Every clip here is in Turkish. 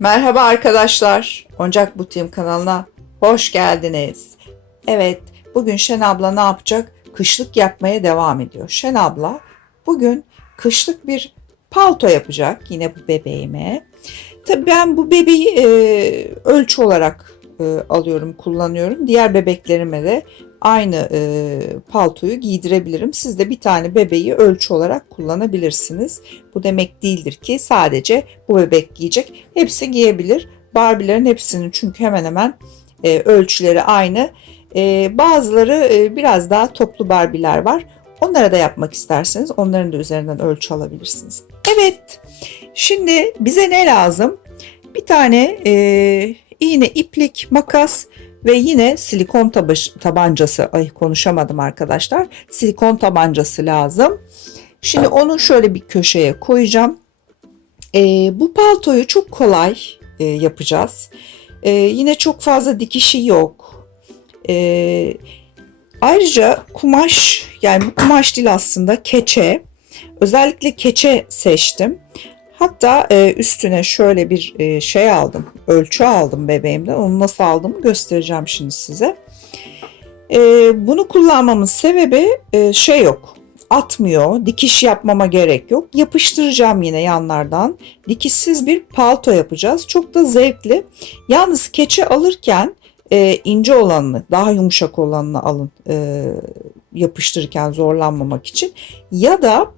Merhaba arkadaşlar. Oncak Butiğim kanalına hoş geldiniz. Evet, bugün Şen abla ne yapacak? Kışlık yapmaya devam ediyor. Şen abla bugün kışlık bir palto yapacak yine bu bebeğime. Tabii ben bu bebeği e, ölçü olarak e, alıyorum, kullanıyorum. Diğer bebeklerime de aynı e, paltoyu giydirebilirim. Siz de bir tane bebeği ölçü olarak kullanabilirsiniz. Bu demek değildir ki sadece bu bebek giyecek. Hepsi giyebilir. Barbie'lerin hepsinin çünkü hemen hemen e, ölçüleri aynı. E, bazıları e, biraz daha toplu Barbie'ler var. Onlara da yapmak isterseniz onların da üzerinden ölçü alabilirsiniz. Evet, şimdi bize ne lazım? Bir tane e, iğne, iplik, makas ve yine silikon tabancası. Ay konuşamadım arkadaşlar. Silikon tabancası lazım. Şimdi onu şöyle bir köşeye koyacağım. E, bu paltoyu çok kolay e, yapacağız. E, yine çok fazla dikişi yok. E, ayrıca kumaş yani bu kumaş değil aslında keçe. Özellikle keçe seçtim. Hatta e, üstüne şöyle bir e, şey aldım. Ölçü aldım bebeğimden. Onu nasıl aldığımı göstereceğim şimdi size. E, bunu kullanmamın sebebi e, şey yok. Atmıyor. Dikiş yapmama gerek yok. Yapıştıracağım yine yanlardan. Dikişsiz bir palto yapacağız. Çok da zevkli. Yalnız keçe alırken e, ince olanını, daha yumuşak olanını alın e, yapıştırırken zorlanmamak için. Ya da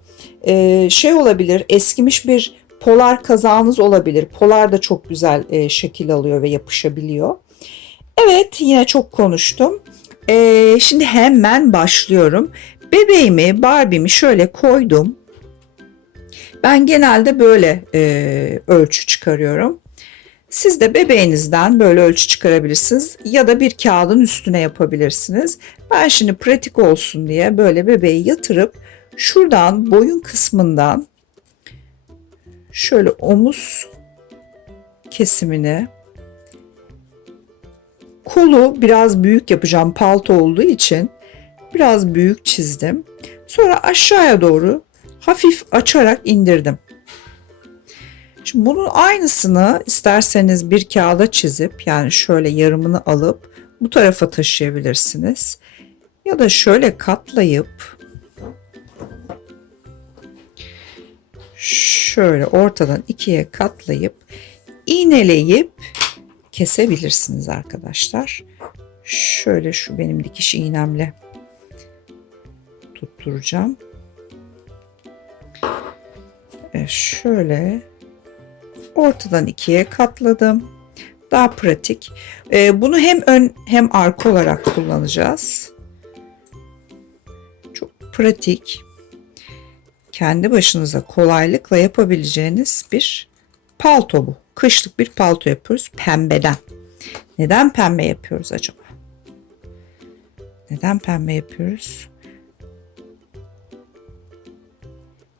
e, şey olabilir, eskimiş bir polar kazağınız olabilir. Polar da çok güzel e, şekil alıyor ve yapışabiliyor. Evet, yine çok konuştum. E, şimdi hemen başlıyorum. Bebeğimi, Barbie'mi şöyle koydum. Ben genelde böyle e, ölçü çıkarıyorum. Siz de bebeğinizden böyle ölçü çıkarabilirsiniz ya da bir kağıdın üstüne yapabilirsiniz. Ben şimdi pratik olsun diye böyle bebeği yatırıp şuradan boyun kısmından şöyle omuz kesimine kolu biraz büyük yapacağım palto olduğu için biraz büyük çizdim. Sonra aşağıya doğru hafif açarak indirdim. Şimdi bunun aynısını isterseniz bir kağıda çizip yani şöyle yarımını alıp bu tarafa taşıyabilirsiniz. Ya da şöyle katlayıp şöyle ortadan ikiye katlayıp iğneleyip kesebilirsiniz arkadaşlar. Şöyle şu benim dikiş iğnemle tutturacağım. Ve şöyle ortadan ikiye katladım. Daha pratik. Ee, bunu hem ön hem arka olarak kullanacağız. Çok pratik. Kendi başınıza kolaylıkla yapabileceğiniz bir palto bu. Kışlık bir palto yapıyoruz pembeden. Neden pembe yapıyoruz acaba? Neden pembe yapıyoruz?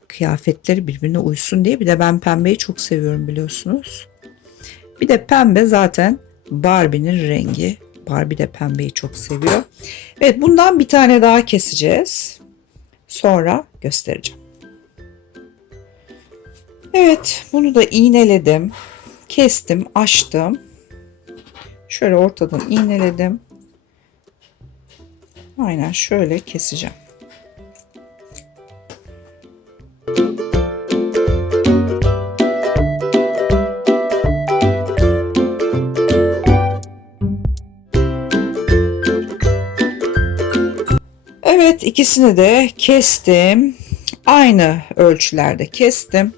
kıyafetleri birbirine uysun diye. Bir de ben pembeyi çok seviyorum biliyorsunuz. Bir de pembe zaten Barbie'nin rengi. Barbie de pembeyi çok seviyor. Evet bundan bir tane daha keseceğiz. Sonra göstereceğim. Evet bunu da iğneledim. Kestim, açtım. Şöyle ortadan iğneledim. Aynen şöyle keseceğim. Evet ikisini de kestim. Aynı ölçülerde kestim.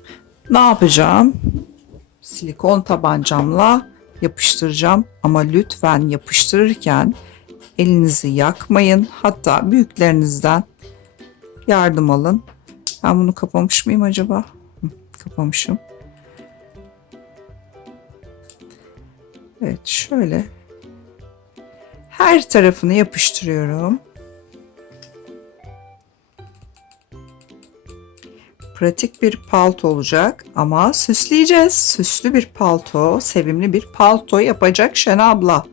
Ne yapacağım? Silikon tabancamla yapıştıracağım. Ama lütfen yapıştırırken elinizi yakmayın. Hatta büyüklerinizden yardım alın. Ben bunu kapamış mıyım acaba? Kapamışım. Evet şöyle her tarafını yapıştırıyorum. pratik bir palto olacak ama süsleyeceğiz. Süslü bir palto, sevimli bir palto yapacak Şen abla.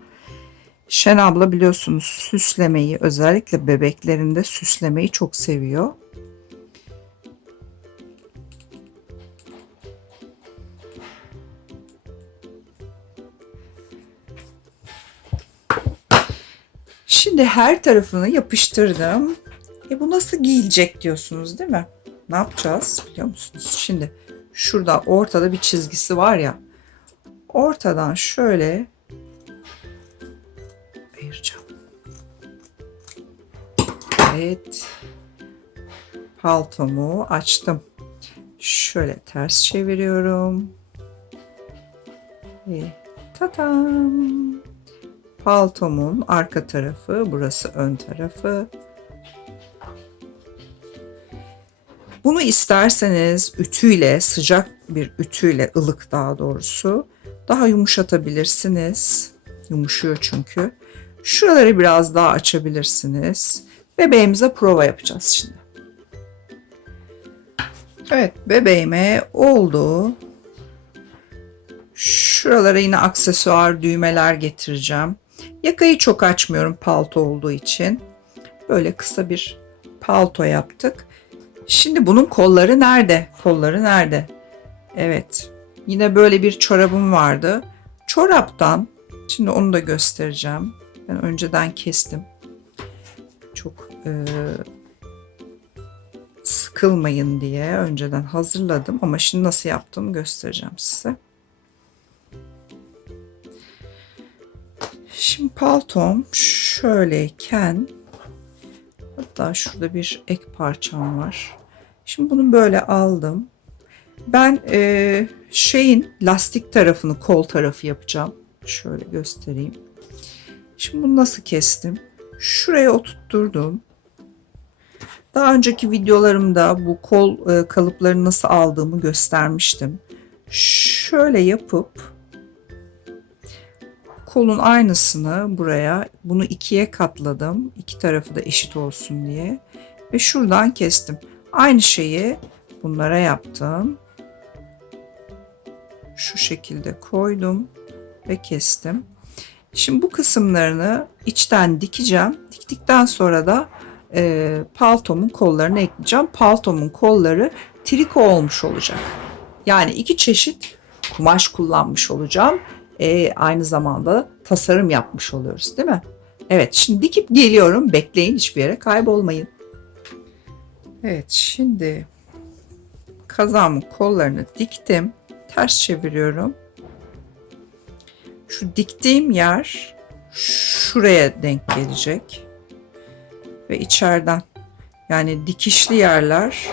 Şen abla biliyorsunuz süslemeyi özellikle bebeklerinde süslemeyi çok seviyor. Şimdi her tarafını yapıştırdım. E bu nasıl giyilecek diyorsunuz değil mi? Ne yapacağız biliyor musunuz? Şimdi şurada ortada bir çizgisi var ya. Ortadan şöyle ayıracağım. Evet. Paltomu açtım. Şöyle ters çeviriyorum. Ve tatam. Paltomun arka tarafı, burası ön tarafı. Bunu isterseniz ütüyle, sıcak bir ütüyle, ılık daha doğrusu daha yumuşatabilirsiniz. Yumuşuyor çünkü. Şuraları biraz daha açabilirsiniz. Bebeğimize prova yapacağız şimdi. Evet bebeğime oldu. Şuralara yine aksesuar düğmeler getireceğim. Yakayı çok açmıyorum palto olduğu için. Böyle kısa bir palto yaptık. Şimdi bunun kolları nerede? Kolları nerede? Evet. Yine böyle bir çorabım vardı. Çoraptan şimdi onu da göstereceğim. Ben önceden kestim. Çok e, sıkılmayın diye önceden hazırladım ama şimdi nasıl yaptığımı göstereceğim size. Şimdi paltom şöyleyken hatta şurada bir ek parçam var. Şimdi bunu böyle aldım. Ben e, şeyin lastik tarafını kol tarafı yapacağım. Şöyle göstereyim. Şimdi bunu nasıl kestim? Şuraya oturtturdum. Daha önceki videolarımda bu kol e, kalıplarını nasıl aldığımı göstermiştim. Şöyle yapıp kolun aynısını buraya bunu ikiye katladım. İki tarafı da eşit olsun diye. Ve şuradan kestim. Aynı şeyi bunlara yaptım. Şu şekilde koydum ve kestim. Şimdi bu kısımlarını içten dikeceğim. Diktikten sonra da e, paltomun kollarını ekleyeceğim. Paltomun kolları triko olmuş olacak. Yani iki çeşit kumaş kullanmış olacağım. E, aynı zamanda tasarım yapmış oluyoruz değil mi? Evet şimdi dikip geliyorum. Bekleyin hiçbir yere kaybolmayın. Evet şimdi kazağımın kollarını diktim. Ters çeviriyorum. Şu diktiğim yer şuraya denk gelecek. Ve içeriden yani dikişli yerler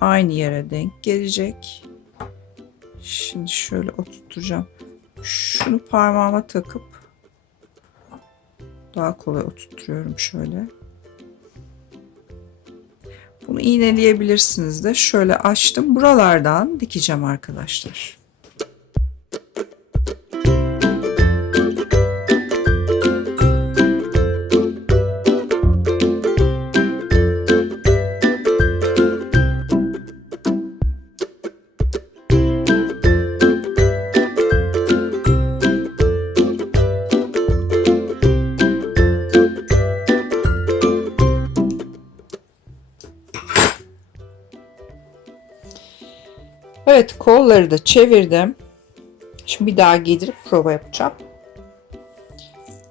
aynı yere denk gelecek. Şimdi şöyle oturtacağım. Şunu parmağıma takıp daha kolay oturtuyorum şöyle. Bunu iğneleyebilirsiniz de. Şöyle açtım. Buralardan dikeceğim arkadaşlar. Evet kolları da çevirdim. Şimdi bir daha giydirip prova yapacağım.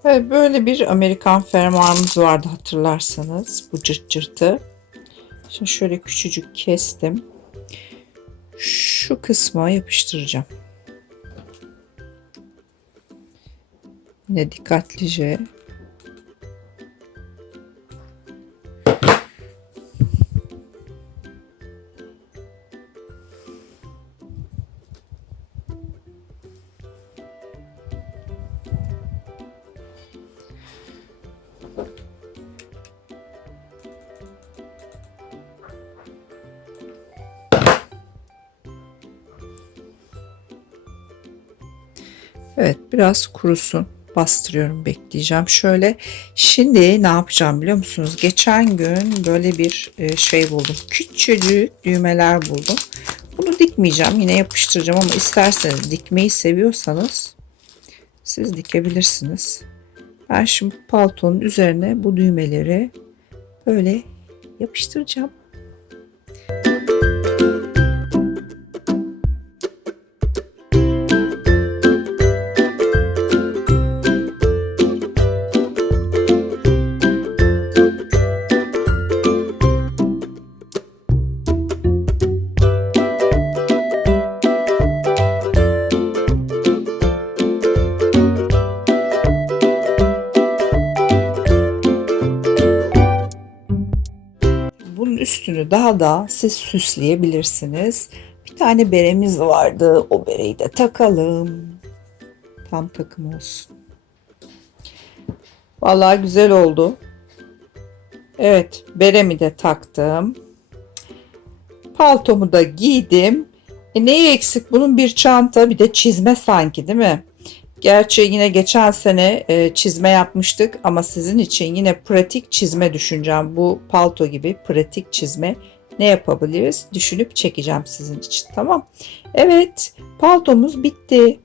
Evet böyle bir Amerikan fermuarımız vardı hatırlarsanız. Bu cırt cırtı. Şimdi şöyle küçücük kestim. Şu kısma yapıştıracağım. Yine dikkatlice Evet biraz kurusun. Bastırıyorum bekleyeceğim. Şöyle şimdi ne yapacağım biliyor musunuz? Geçen gün böyle bir e, şey buldum. Küçücük düğmeler buldum. Bunu dikmeyeceğim. Yine yapıştıracağım ama isterseniz dikmeyi seviyorsanız siz dikebilirsiniz. Ben şimdi paltonun üzerine bu düğmeleri böyle yapıştıracağım. Daha da siz süsleyebilirsiniz. Bir tane beremiz vardı. O bereyi de takalım. Tam takım olsun. Vallahi güzel oldu. Evet, beremi de taktım. Paltomu da giydim. E neyi eksik? Bunun bir çanta, bir de çizme sanki değil mi? Gerçi yine geçen sene e, çizme yapmıştık ama sizin için yine pratik çizme düşüneceğim. Bu palto gibi pratik çizme ne yapabiliriz? Düşünüp çekeceğim sizin için. Tamam. Evet, paltomuz bitti.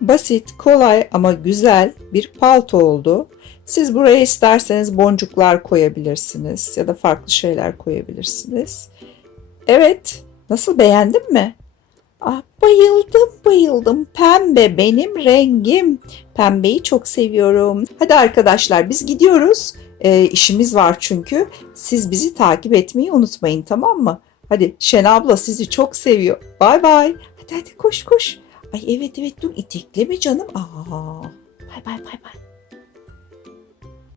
Basit, kolay ama güzel bir palto oldu. Siz buraya isterseniz boncuklar koyabilirsiniz ya da farklı şeyler koyabilirsiniz. Evet, nasıl beğendin mi? Ah, bayıldım bayıldım. Pembe benim rengim. Pembeyi çok seviyorum. Hadi arkadaşlar biz gidiyoruz. Ee, işimiz var çünkü. Siz bizi takip etmeyi unutmayın tamam mı? Hadi Şen abla sizi çok seviyor. Bay bay. Hadi hadi koş koş. Ay evet evet dur itekleme canım. Aa. Bay bay bay bay.